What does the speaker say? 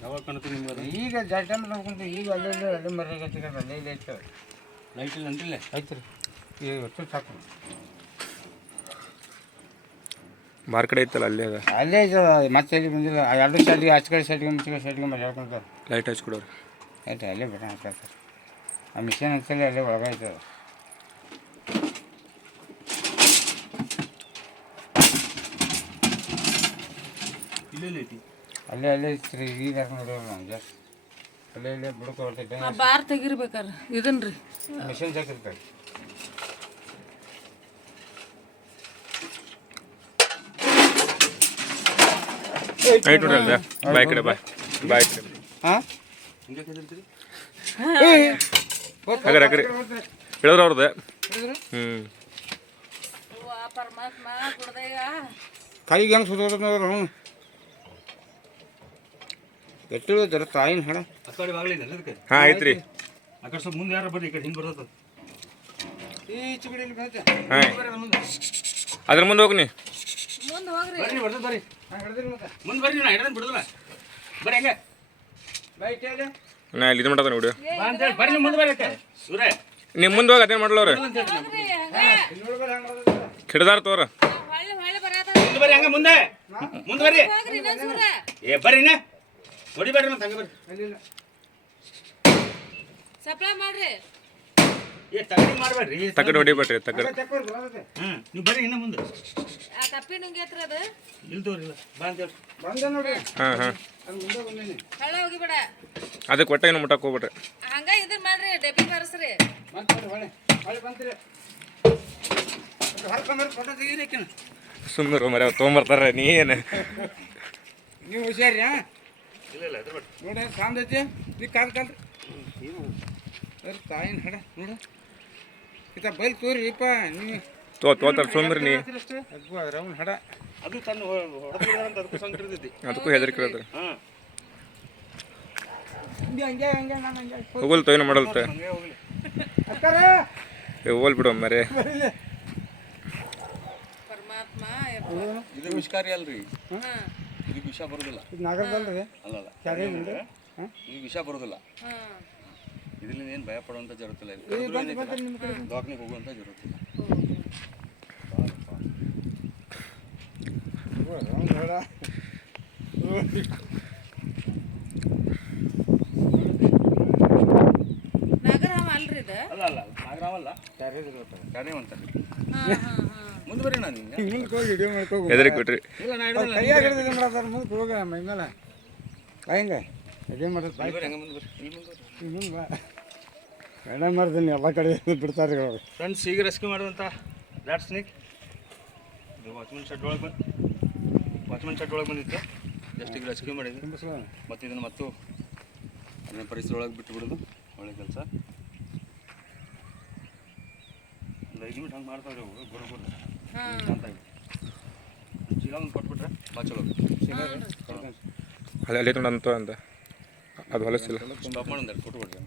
ಯಾವಾಗ ಕಾಣುತ್ತೆ ನಿಮ್ಗೆ? ಈಗ ಜಾಸ್ತಿ ಟೈಮ್ ನೋಡ್ಕೊಂಡು ಈಗ ಅಲ್ಲೇ ಮರ್ಯಾಗತ್ತೆ ಅಲ್ಲೇ ಇಲ್ಲ ಐತೆ ಲೈಟ್ ಇಲ್ಲ ಅಂತಿಲ್ಲ ಐತೆ ರೀ ಈಗ ಒಟ್ಟು ಸಾಕು ಬಾರ್ ಕಡೆ ಐತಲ್ಲ ಅಲ್ಲೇ ಅದ ಅಲ್ಲೇ ಇದು ಮತ್ತೆ ಎಲ್ಲಿ ಬಂದಿಲ್ಲ ಎರಡು ಸೈಡ್ಗೆ ಆಚೆ ಕಡೆ ಸೈಡ್ಗೆ ಮುಚ್ಚಿಗೆ ಸೈಡ್ಗೆ ಮರ್ಯಾದ ಹೇಳ್ಕೊಂತಾರೆ ಲೈಟ್ ಹಚ್ಕೊಡೋರು ಆಯ್ತು ಅಲ್ಲೇ ಬೇಡ ಹಾಕ್ತಾರೆ ಆ ಮಿಷನ್ ಅಂತೇಳಿ ಅಲ್ಲೇ ಒಳಗಾಯ್ತು ಇಲ್ಲೇ ಐತಿ ಅಲ್ಲೇ ಇತ್ತು ರೀ ಈಗ ಹಾಕೊಂಡು ನೋಡೋರು ನಾವು ಜಾಸ್ತಿ ಅಲ್ಲೇ ಬಿಡ್ಕೊ ಬರ್ತೈತೆ ಬಾರ್ ತೆಗಿರ್ಬೇಕಾರ ಇದನ್ರಿ ಮಿಷನ್ ಸಾಕಿರ್ತಾರೆ ಲೈಟ್ ನೋಡಲ್ಲ ಬಾಯ್ ಕಡೆ ಬಾಯ್ ಕಡೆ ಹಾಂ ಹಿಂಗೆ ಹೆದರ್ತೀರಿ? ಅಗರ್ ಹೇಳಿದ್ರು ಅವ್ರದ್ದು ಪರಮಾತ್ಮ ಕುಡ್ದಯ್ಯ ಕೈಗೆ ಹೆಂಗೆ ಸುತ್ತೋದ ನೋಡ್ರಿ ಅವನು ಎಟ್ಟು ಜರ ತಾಯಿನ ಹಣ ಆ ಕಡೆ ಬಾಗಿಲಿದೆ ಅದಕ್ಕೆ ಹಾಂ ಐತ್ರಿ ಆ ಕಡೆ ಸ್ವಲ್ಪ ಮುಂದೆ ಯಾರು ಬರ್ರಿ ಈ ಕಡೆ ಹಿಂಗೆ ಬರ್ತದ ಈಚೆ ಕಡೆ ಬರುತ್ತೆ ಹಾಂ ಅದ್ರ ಮುಂದೆ ಹೋಗಿ ನೀ ಮುಂದೆ ಹೋಗ್ರಿ ಬರ್ರಿ ಬರ್ತದ ಬರ್ರಿ ಹಾಂ ಹಿಡ್ದಿರಿ ಮತ್ತೆ ಮುಂದೆ ಬರ್ರಿ ನಾ ಹಿಡ್ದು ಬಿಡುದಿಲ್ಲ ಬರ್ರಿ ಹೆಂಗೆ ಲೈಟ್ ಹೇಳಿ ನಾ ಇಲ್ಲಿ ಇದು ಮಾಡದ ನೋಡಿ ಬಾ ಅಂತೇಳಿ ಬರ್ರಿ ನೀವು ಮುಂದೆ ಬರ್ರಿ ಸೂರ್ಯ ನೀವು ಮುಂದೆ ಹೋಗಿ ಅದೇನು ಮಾಡಲ್ಲ ಅವ್ರು ಹೋಗ್ರಿ ಹಂಗ ಇನ್ನೊಳಗಡೆ ಹೆಂಗೆ ಬರ್ತದೆ ಹಿಡ್ದಾರ ತೋರ ಹೊಳ್ಳಿ ಬರತ್ತ ಮುಂದೆ ಬರ್ರಿ ಹಂಗೆ ಮುಂದೆ ಮುಂದೆ ಬರ್ರಿ ಹೋಗ್ರಿ ಇನ್ನೊಂದ್ ಸೂರ ಏ ಬರ್ರಿ ನಾ ಹೊಡಿಬೇಡ್ರಿ ಮತ್ತೆ ಹಂಗೆ ಬರ್ರಿ ಅಲ್ಲಿಲ್ಲ ಸಪ್ಲೈ ಮಾಡ್ರಿ ಏ ತಗಡಿ ಮಾಡಬೇಡ್ರಿ ತಗಡ್ ಹೊಡಿಬೇಡ್ರಿ ತಗಡ್ ತಕ್ಕೋರಿ ಬರೋದಕ್ಕೆ ನೀವು ಬರ್ರಿ ಇನ್ನ ಮುಂದೆ ಆ ಕಪ್ಪಿ ನುಂಗಿ ಹತ್ರ ಅದು ಇಲ್ಲಿ ತೋರಿಲ್ಲ ಬಾ ಅಂತೇಳಿ ಬಂದೆ ನೋಡ್ರಿ ಹಾಂ ಅದು ಮುಂದೆ ಬಂದೇನಿ ಹಳ್ಳ ಹೋಗಿಬೇಡ ಅದಕ್ಕೆ ಒಟ್ಟ ಏನು ಮುಟ್ಟಕ್ಕೆ ಹೋಗ್ಬಿಟ್ರಿ ಹಂಗ ಇದನ್ ಮಾಡ್ರಿ ಡಬ್ಬಿ ಬರ್ಸ್ರಿ ಬಂತ್ರಿ ಹೊಳೆ ಬಂತ್ರಿ ಹರ್ಕೊಂಬರ್ ಫೋಟೋ ತೆಗೀರಿಕಿನ ಸುಮ್ಮನೆ ಮರ ತೊಗೊಂಬರ್ತಾರ ನೀ ಏನು ನೀವು ಹುಷಾರಿ ಹಾಂ ಇಲ್ಲ ಇಲ್ಲ ಅದ್ರ ಬಿಟ್ಟು ನೋಡಿ ಸಾಂದೈತಿ ನೀ ಕಾಲ್ರಿ ತಾಯಿನ ಹಡ ನೋಡು ಈತ ಬೈಲ್ ತೋರಿಪ್ಪ ನೀವು ತೋತಾರ ಸುಮ್ಮನೆ ನೀ ರೌಂಡ್ ಹಡ ಅದು ತನ್ನ ಹೊಡೆದ ಅದಕ್ಕೂ ಸಂಕಟದೈತಿ ಅದಕ್ಕೂ ಹೆದರಿಕೆ ಇರೋದ್ರಿ ಹಾಂ ಹಂಗೆ ನಾನು ಹಂಗೆ ಹೋಗಲ್ ಏನು ಮಾಡಲ್ತ ಹಂಗೆ ಹೋಗ್ಲಿ ಅಕ್ಕಾರ ಹೋಗಲ್ ಬಿಡು ಮರೆ ಪರಮಾತ್ಮ ಇದು ವಿಷಕಾರಿ ಅಲ್ರಿ ಹಾ ಇದು ವಿಷ ಬರೋದಿಲ್ಲ ಇದು ನಾಗರದಲ್ರಿ ಅಲ್ಲಲ್ಲ ಕ್ಯಾರಿ ಇಲ್ರಿ ಇದು ವಿಷ ಬರೋದಿಲ್ಲ ಹಾ ಇದರಿಂದ ಏನು ಭಯ ಪಡುವಂಥ ಜರುತ್ತಿಲ್ಲ ಬಂದ್ರಿ ನಿಮ್ಮ ಕಡೆ ದವಾಖಾನೆಗೆ ಹೋಗುವಂಥ ಜರುತ್ತಿಲ್ಲ ರೌಂಡ್ ಹಡ ನಾಗರಾಮ ಅಲ್ರಿ ಇದು ಅಲ್ಲ ಅಲ್ಲ ನಾಗರಾವಲ್ಲ ಕ್ಯಾರಿ ಕಾರ್ಯ ಅಂತಾರೆ ಹಾ ಹಾ ಹಾ ಮುಂದೆ ಬರ್ರಿ ನಾನು ಹಿಂಗೆ ಮುಂದಕ್ಕೆ ಹೋಗಿ ವಿಡಿಯೋ ಮಾಡ್ಕೋ ಹೆದರಿಕೆ ಬಿಟ್ರಿ ಇಲ್ಲ ನಾ ಕೈಯಾಗ ಹಿಡಿದು ಮಾಡ್ತಾರ ಮುಂದಕ್ಕೆ ಹೋಗ ಮೈ ಮೇಲೆ ಹೆಂಗೆ ಅದೇನು ಮಾಡೋದು ಬಾಯ್ ಬರ್ರಿ ಹಂಗೆ ಮುಂದೆ ಬರ್ರಿ ಇಲ್ಲಿ ಮುಂದೆ ಬರ್ರಿ ಮುಂದೆ ಬಾ ಮೇಡಮ್ ಮಾಡ್ತೀನಿ ಎಲ್ಲ ಕಡೆ ಬಿಡ್ತಾರೆ ಅವ್ರು ಫ್ರೆಂಡ್ಸ್ ಈಗ ರೆಸ್ಕ್ಯೂ ಮಾಡಿದಂಥ ರ್ಯಾಟ್ ಸ್ನೇಕ್ ಇದು ವಾಚ್ಮನ್ ಶೆಡ್ ಒಳಗೆ ಬಂದಿತ್ತು ಜಸ್ಟ್ ಈಗ ರೆಸ್ಕ್ಯೂ ಮಾಡಿದ್ವಿ ಮತ್ತು ಇದನ್ನು ಮತ್ತು ಅದನ್ನ ಪರಿಸರ ಒಳಗೆ ಬಿಟ್ಟು ಬಿಡೋದು ಒಳ್ಳೆ ಕೆಲಸ ಒಂದು 5 ನಿಮಿಷ ಹಂಗೆ ಮಾಡ್ತಾವ್ರಿ ಅವು ಬರೋಬ್ಬರ ಅಂತ ಚೀಲ ಒಂದು ಕೊಟ್ಬಿಟ್ರೆ ಭಾಳ ಚಲೋ ಅಲ್ಲೇ ನೋಡಂತ ಅಂತ ಅದು ಹೊಲಸಿಲ್ಲ ಸ್ಟಾಪ್ ಮಾಡಿ ಒಂದು 2 ಫೋಟೋ ಕೊಡ್ರಿ